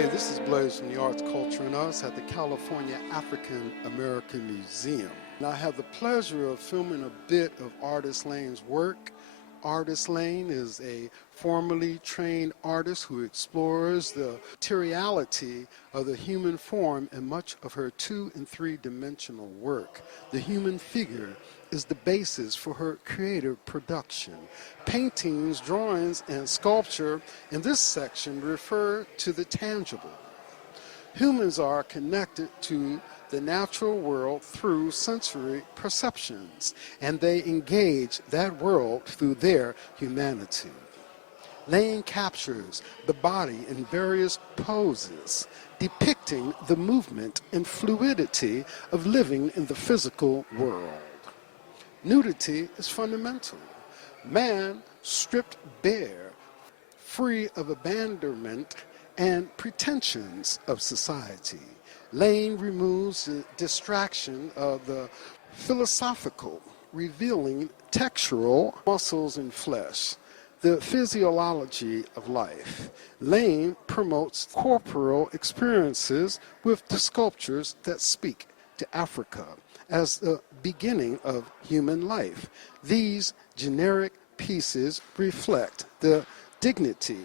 Hey, this is Blaze from the Arts, Culture, and Us at the California African American Museum. And I have the pleasure of filming a bit of Artis Lane's work. Artis Lane is a formerly trained artist who explores the materiality of the human form in much of her 2- and 3-dimensional work. The human figure is the basis for her creative production. Paintings, drawings, and sculpture in this section refer to the tangible. Humans are connected to the natural world through sensory perceptions, and they engage that world through their humanity. Lane captures the body in various poses, depicting the movement and fluidity of living in the physical world. Nudity is fundamental. Man stripped bare, free of abandonment and pretensions of society. Lane removes the distraction of the philosophical, revealing textural muscles and flesh, the physiology of life. Lane promotes corporal experiences with the sculptures that speak to Africa as the beginning of human life. These generic pieces reflect the dignity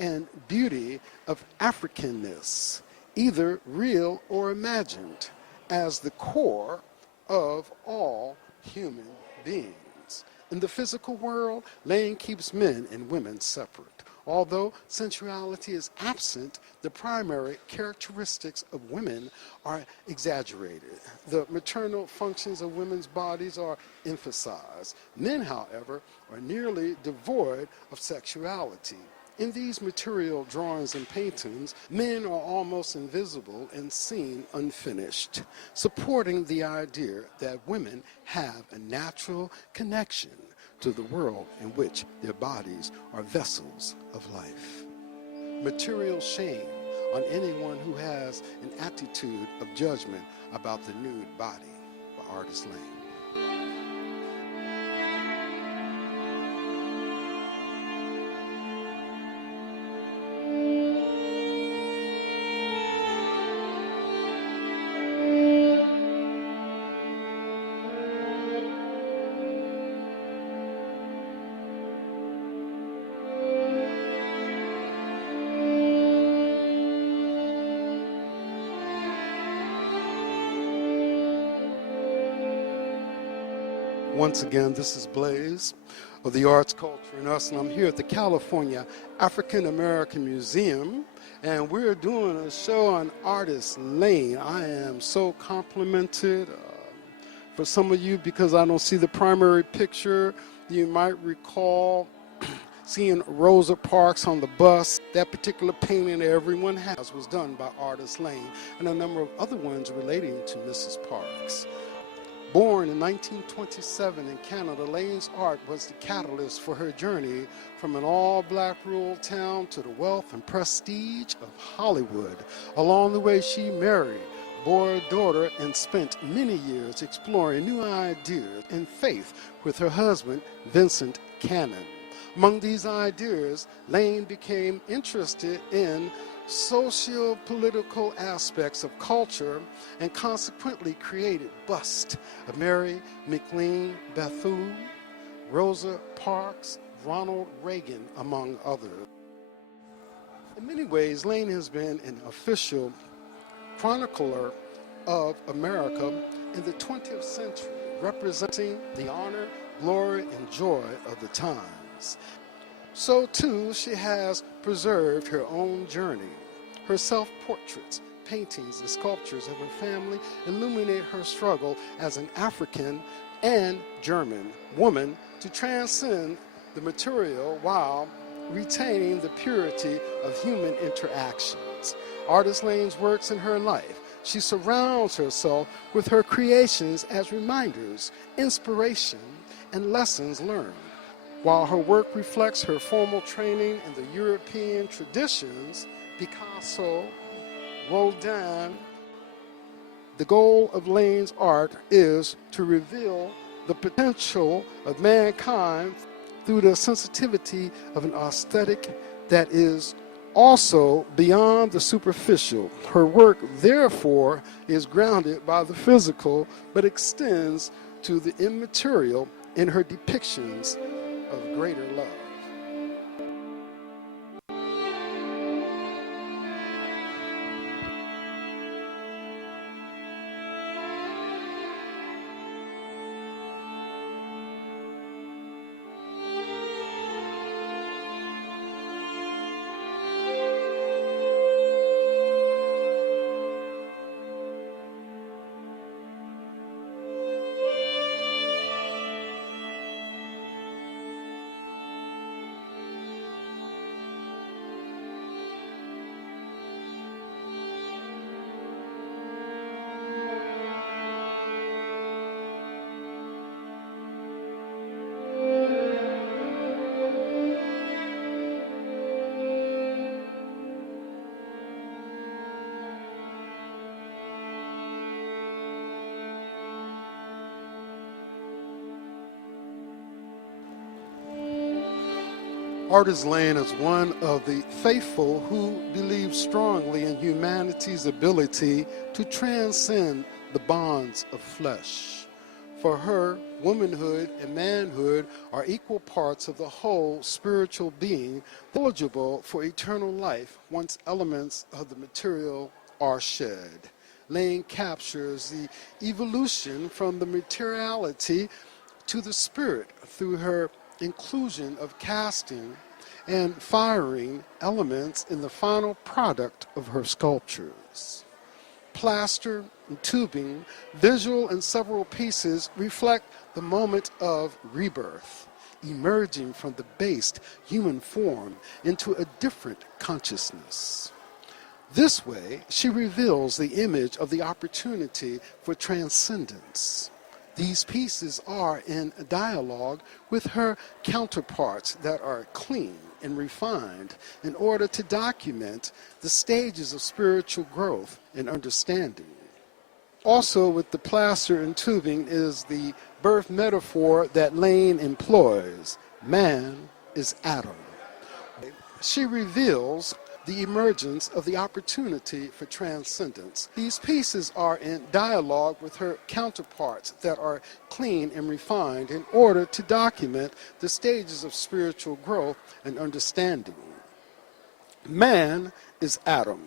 and beauty of Africanness, either real or imagined, as the core of all human beings. In the physical world, Lane keeps men and women separate. Although sensuality is absent, the primary characteristics of women are exaggerated. The maternal functions of women's bodies are emphasized. Men, however, are nearly devoid of sexuality. In these material drawings and paintings, men are almost invisible and seen unfinished, supporting the idea that women have a natural connection to the world in which their bodies are vessels of life. Material shame on anyone who has an attitude of judgment about the nude body by Artis Lane. Once again, this is Blaze of the Arts, Culture, and Us, and I'm here at the California African American Museum, and we're doing a show on Artis Lane. I am so complimented. For some of you, because I don't see the primary picture, you might recall seeing Rosa Parks on the bus. That particular painting that everyone has was done by Artis Lane, and a number of other ones relating to Mrs. Parks. Born in 1927 in Canada, Lane's art was the catalyst for her journey from an all-black rural town to the wealth and prestige of Hollywood. Along the way, she married, bore a daughter, and spent many years exploring new ideas and faith with her husband, Vincent Cannon. Among these ideas, Lane became interested in socio-political aspects of culture and consequently created busts of Mary McLean Bethune, Rosa Parks, Ronald Reagan, among others. In many ways, Lane has been an official chronicler of America in the 20th century, representing the honor, glory, and joy of the times. So too, she has preserved her own journey. Her self-portraits, paintings, and sculptures of her family illuminate her struggle as an African and German woman to transcend the material while retaining the purity of human interactions. Artis Lane's works in her life. She surrounds herself with her creations as reminders, inspiration, and lessons learned. While her work reflects her formal training in the European traditions, Picasso, Rodin, the goal of Lane's art is to reveal the potential of mankind through the sensitivity of an aesthetic that is Also, beyond the superficial, her work, therefore, is grounded by the physical, but extends to the immaterial in her depictions of greater love. Artis Lane is one of the faithful who believes strongly in humanity's ability to transcend the bonds of flesh. For her, womanhood and manhood are equal parts of the whole spiritual being, eligible for eternal life once elements of the material are shed. Lane captures the evolution from the materiality to the spirit through her inclusion of casting and firing elements in the final product of her sculptures. Plaster and tubing, visual and several pieces reflect the moment of rebirth, emerging from the based human form into a different consciousness. This way, she reveals the image of the opportunity for transcendence. These pieces are in dialogue with her counterparts that are clean and refined in order to document the stages of spiritual growth and understanding. Also with the plaster and tubing is the birth metaphor that Lane employs. Man is Adam. She reveals the emergence of the opportunity for transcendence. These pieces are in dialogue with her counterparts that are clean and refined in order to document the stages of spiritual growth and understanding. Man is Adam,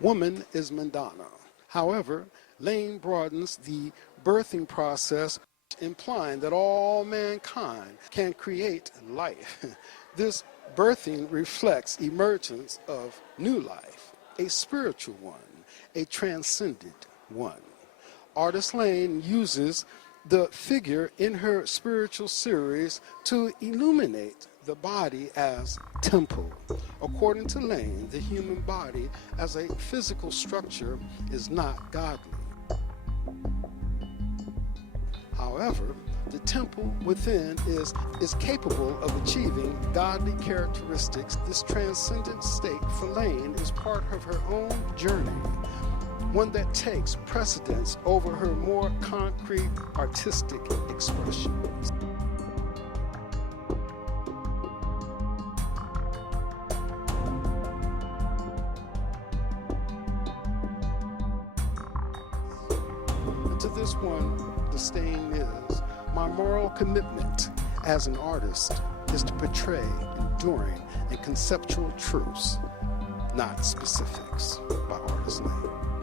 woman is Madonna. However, Lane broadens the birthing process, implying that all mankind can create life. This birthing reflects emergence of new life, a spiritual one, a transcendent one. Artis Lane uses the figure in her spiritual series to illuminate the body as temple. According to Lane, the human body as a physical structure is not godly. However, the temple within is capable of achieving godly characteristics. This transcendent state for Lane is part of her own journey, one that takes precedence over her more concrete artistic expressions. And to this one, the stain is, my moral commitment as an artist is to portray enduring and conceptual truths, not specifics, by Artis Lane.